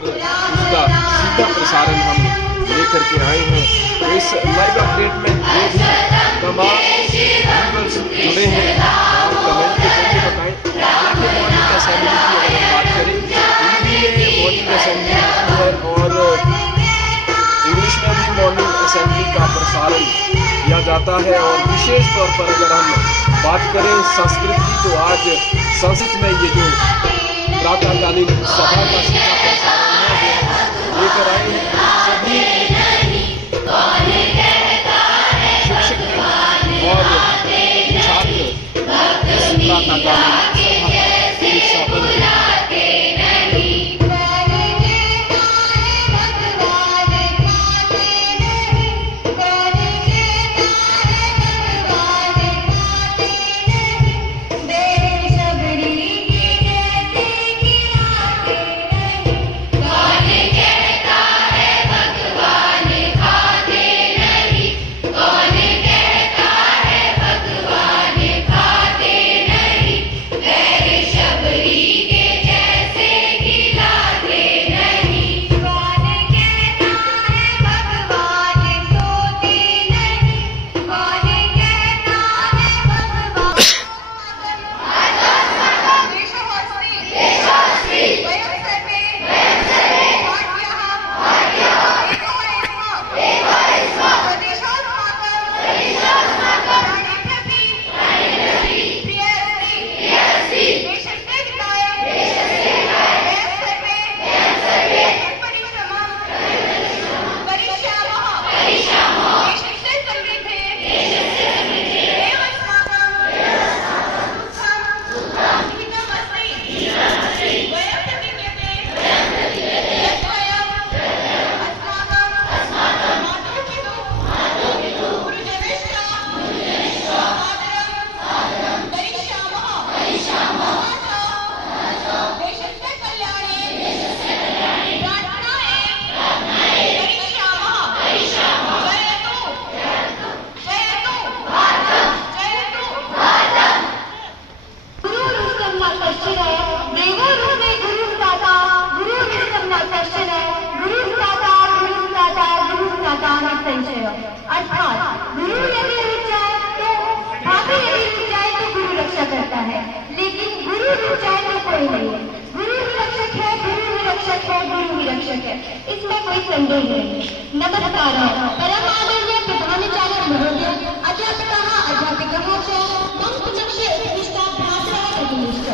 और उसका सीधा प्रसारण हम लेकर के आए हैं। तो इस लाइव अपडेट में जो भी तमाम व्यूअर्स जुड़े हैं, आप कमेंट के जरिए बताएं। देखिए मॉर्निंग असेंबली की अगर हम बात करें, हिंदी में मॉर्निंग असेंबली है और इंग्लिश में भी मॉर्निंग असेंबली का प्रसारण किया जाता है। और विशेष तौर पर अगर हम बात करें संस्कृत की, तो आज संस्कृत में ये जो प्रातःकालीन सभा का सीधा प्रसारण है वो लेकर आए हैं। सभी शिक्षक और छात्र इस प्रातःकालीन हिस्सा बने। इसमें कोई संदेह नहीं। नमस्कार। परम आदरणीय प्रधानाचार्य महोदय, अध्यापकाः अध्यापिकाः च मम समक्षे उपविष्टा भ्रातरः भगिनीश्च।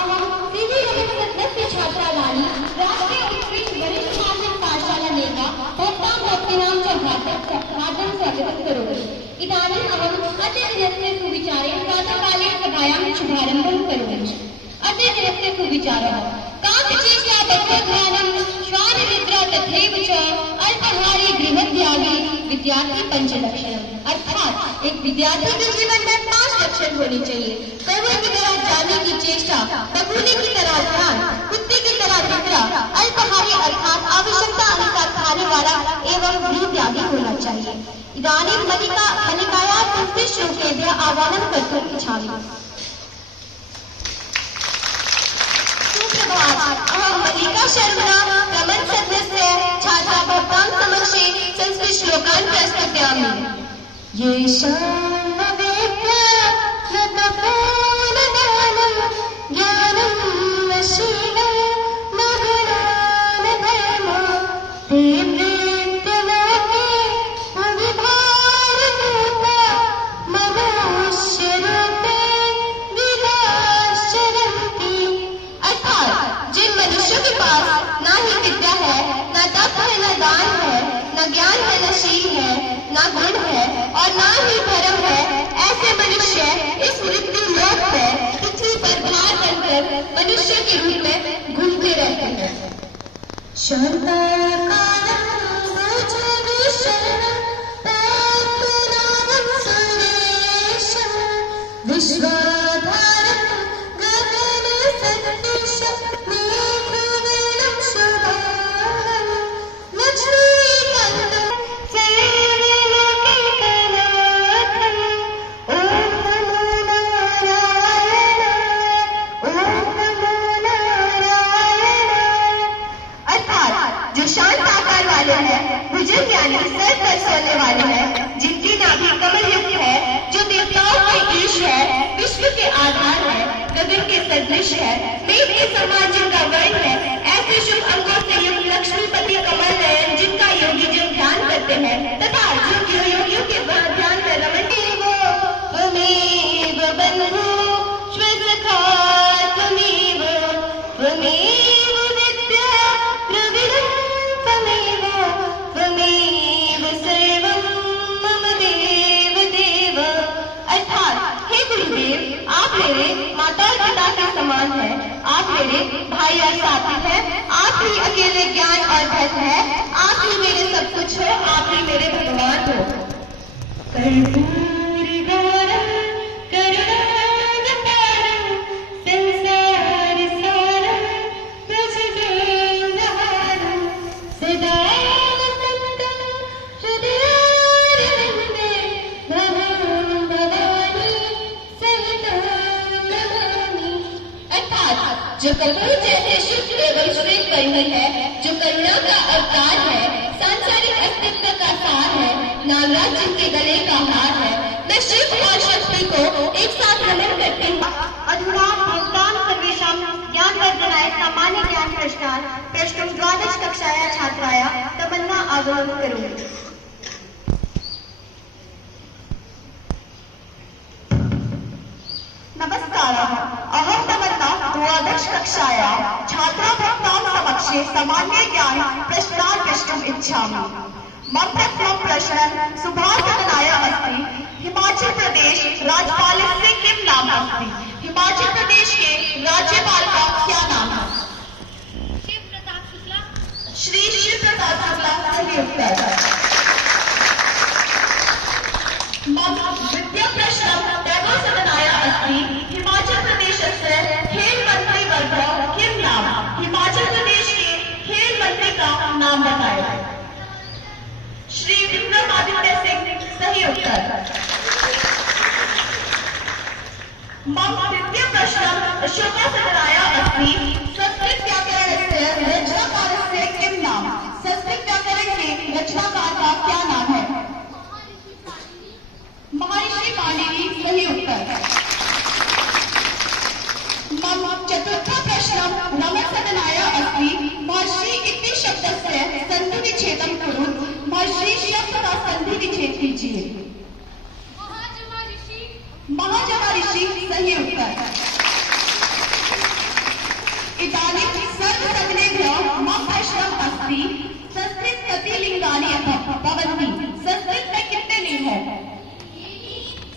अहं सीवी रविन्द्रनाथ छात्रावाणी राष्ट्रीय उत्कृष्ट वरिष्ठ माध्यमिक पाठशाला नेता भवतां भवतीनां च हार्दं स्वागतं करोमि। इदानीम् अहम् अद्य दिनस्य सुविचारेण प्रातःकाले सभायां शुभारम्भं करोमि। अद्य दिनस्य सुविचारः कामचेष्टा बद्धध्यानं श्वाननिद्रा तथैव च अल्पाहारी गृहत्यागी विद्यार्थी पंचलक्षणम। अर्थात एक विद्यार्थी के जीवन में 5 लक्षण होने चाहिए। कौवे की तरह जाने की चेष्टा, बगुले की तरह ध्यान, कुत्ते की तरह निद्रा, अल्पाहारी अर्थात आवश्यकता अनुसार खाने वाला एवं गृहत्यागी होना चाहिए। इदानीं मल्लिकायाः तस्मिन् श्लोकेभ्यः आह्वानं कर्तुम् इच्छामि। अहं मल्लिका शर्मणा रमण सदस्य छात्रा भवतां समक्षे संस्कृत श्लोकान् प्रस्तुतयामि। येषां वेद्य न तपो न दानं ज्ञानं न शीलं न गुणो न धर्मो ते प्रेत्यलोके अविभारभूता मनुष्यरूपे विलासरन्ति। अर्थात जिन मनुष्यों के पास ना ही विद्या है, ना तप है, ना दान है, ना ज्ञान है, ना शील है, ना गुण है और ना ही धर्म है, ऐसे मनुष्य इस मृत्यु लोक में पृथ्वी पर भार बनकर मनुष्य के रूप में घूमते रहते हैं। अर्थात शांत आकार वाले हैं, भुजंग यानी सर पर सोने वाले हैं, जिनकी नाभि कमल युक्त है, जो देवताओं की ईश है, विश्व के आधार है, गगन के सदृश है, मेघ के समान जिनका वर्ण है, ऐसे शुभ अंगों से युक्त लक्ष्मीपति कमल नयन, जिनका योगी जन ध्यान करते हैं तथा योगियों के वह ध्यान में रमण त्वमेव बन्धु श्वसखा त्वमेव त्वमेव विद्या द्रविणं त्वमेव सर्वं मम देव देव। अर्थात हे गुरुदेव, आप मेरे माता और पिता के समान हैं, आप मेरे भाई और साथी हैं, आप ही अकेले ज्ञान और धन है, आप ही मेरे सब कुछ हो, आप ही मेरे भगवान हो। जो कपूर जैसे शुद्ध एवं श्वेत वर्णी है, जो करुणा का अवतार है, सांसारिक अस्तित्व का सार है, नागराज जिनके गले का हार है, मैं शिव और शक्ति को एक साथ नमन करती हूँ। अधुना भक्तान सर्वेषां ज्ञानवर्धनाय सामान्य ज्ञान प्रश्नान् प्रष्टुं द्वादश कक्षाया छात्राया तमन्ना आगमनं करोमि। नमस्कारः, अहं तमन्ना द्वादश कक्षाया छात्रा भक्तां समक्षे सामान्य ज्ञान प्रश्नान् प्रष्टुम् इच्छामि। मम प्रथमः प्रश्नः सुभाषचन्द्राय अस्ति। हिमाचल प्रदेश राज्यपालस्य किं नाम अस्ति? हिमाचल प्रदेश के राज्यपाल का क्या नाम है? श्री शिव प्रताप शुक्ला। सही उत्तर। मम द्वितीयः प्रश्नः देवसदनाय अस्ति। हिमाचल प्रदेशस्य खेल मंत्री वर्गः किं नाम? हिमाचल प्रदेश के खेल मंत्री का नाम बताएं। श्री विक्रमादित्य सिंह। सही उत्तर। मम तृतीय प्रश्नः अशोकसदनाय अस्ति। संस्कृत व्याकरणस्य रचनाकारस्य किं नाम? संस्कृत व्याकरण के रचनाकार का क्या नाम है? महर्षि पाणिनि। सही उत्तर। मम चतुर्थः प्रश्नः रमणसदनाय अस्ति। महर्षि इति शब्दस्य सन्धिविच्छेदं कुरु। महर्षि शब्द का संधि विच्छेद कीजिए। महाजमा ऋषि। सही उत्तर। इदानीं सर्वसदनेभ्यः मम प्रश्नः अस्ति। संस्कृत कति लिंगानि भवन्ति? संस्कृत में कितने लिंग हैं?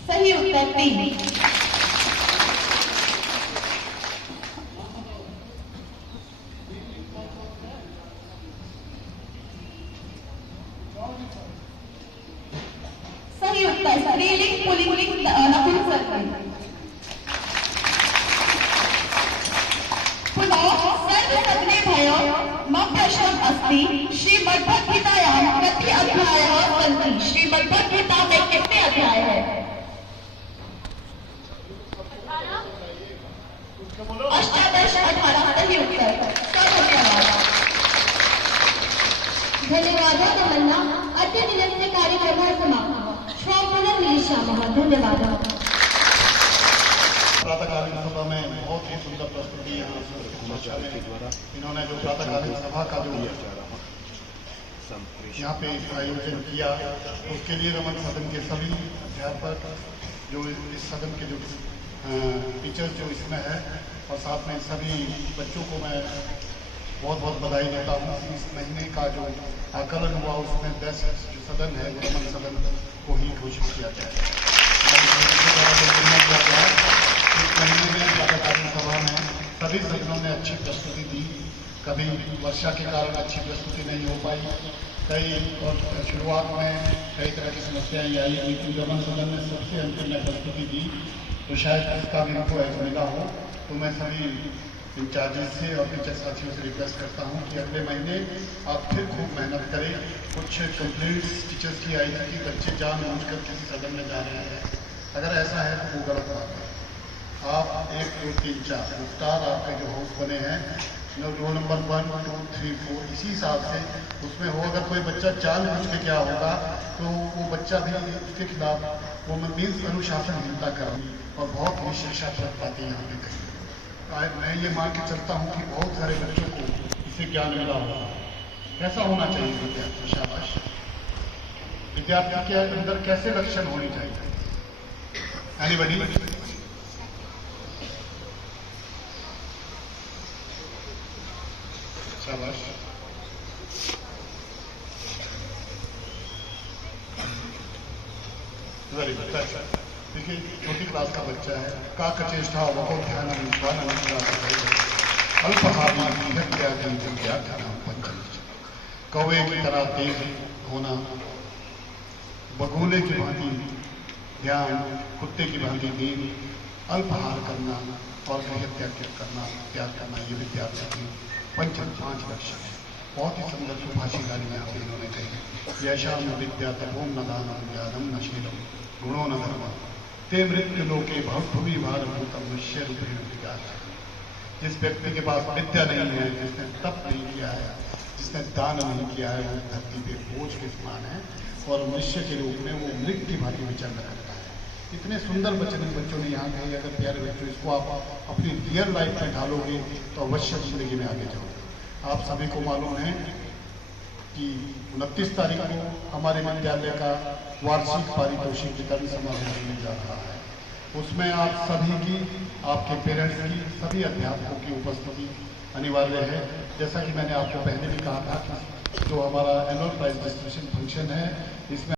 सही उत्तर 3। सही उत्तर स्त्रीलिंग, पुल्लिंग, नपुंसकलिंग। पुनः सर्वसदनेभ्यः मम प्रश्नः अस्ति। श्रीमद्भगवद्गीतायां कति अध्यायाः सन्ति? श्रीमद्भगवद्गीता में कितने अध्याय हैं? 18। सही उत्तर। धन्यवादः तमन्ना। अद्य दिनस्य कार्यक्रमः समाप्तः। श्वः पुनर्मिलिष्यामः। धन्यवादः। प्रातःकालीन सभा में बहुत ही सुंदर प्रस्तुति यहाँ के द्वारा इन्होंने जो प्रातःकालीन सभा का जो यहाँ पे आयोजन किया, उसके लिए रमन सदन के सभी अध्यापक जो इस सदन के जो टीचर्स जो इसमें है और साथ में सभी बच्चों को मैं बहुत बहुत बधाई देता हूँ। इस महीने का जो आकलन हुआ उसमें 10 जो सदन है वो रमन सदन को ही घोषित किया गया है। इस महीने में प्रातःकालीन सभा में सभी सदनों ने अच्छी प्रस्तुति दी। कभी वर्षा के कारण अच्छी प्रस्तुति नहीं हो पाई, कई और शुरुआत में कई तरह की समस्याएं आई, लेकिन रमन सदन ने सबसे अंतिम में प्रस्तुति दी, तो शायद इसका भी उनको ऐसा मिला हो। तो मैं सभी इंचार्जेस से और टीचर साथियों से रिक्वेस्ट करता हूं कि अगले महीने आप फिर खूब मेहनत करें। कुछ कंप्लेंट्स टीचर्स की आई थी कि बच्चे जानबूझकर किसी सदन में जा रहे हैं। अगर ऐसा है तो वो गलत बात है। आप 1, 2, 3, 4 स्टार आपके जो हाउस बने हैं रोल नंबर 1, 2, 3, 4 इसी हिसाब से उसमें हो। अगर कोई बच्चा जानबूझ के क्या होगा तो वो बच्चा भी उसके खिलाफ वो मीन्स अनुशासनहीनता कर और बहुत ही शिक्षा प्रद बातें यहाँ पे कही। मैं ये मान के चलता हूँ कि बहुत सारे बच्चों को इससे ज्ञान मिला होगा। कैसा होना चाहिए विद्यार्थी? शाबाश। विद्यार्थी के अंदर कैसे लक्षण होने चाहिए? एनीबडी? शाबाश। Very good. देखिए छोटी क्लास का बच्चा है। का कचेष्टा वको ध्यान पंचम। कौवे की तरह तेज होना, बगुले की भांति ध्यान, कुत्ते की भांति नींद, अल्पहार करना और गृह त्याग करना ये विद्यार्थी की पंचम 5 लक्षण है। बहुत ही सुंदर सुभाषी गाली यहाँ पे इन्होंने कही। यशाम विद्या तपोम न दानम ज्ञानम न शीलम गुणो न धर्म ते मृत्यु लोके भवभूमि भारभूतम मनुष्य रूपेण विकास। जिस व्यक्ति के पास विद्या नहीं है, जिसने तप नहीं किया है, जिसने दान नहीं किया है, वो धरती पे बोझ के समान है और मनुष्य के रूप में वो मृग की भांति विचरण करता है। इतने सुंदर वचन बच्चों ने यहाँ कहे। अगर प्यारे बच्चों इसको आप अपनी रियल लाइफ में ढालोगे तो अवश्य जिंदगी में आगे जाओगे। आप सभी को मालूम है कि 29 तारीख को हमारे विद्यालय का वार्षिक पारितोषिक वितरण समारोह होने जा रहा है। उसमें आप सभी की, आपके पेरेंट्स की, सभी अध्यापकों की उपस्थिति अनिवार्य है। जैसा कि मैंने आपको पहले भी कहा था कि जो हमारा एनुअल प्राइज डिस्ट्रीब्यूशन फंक्शन है इसमें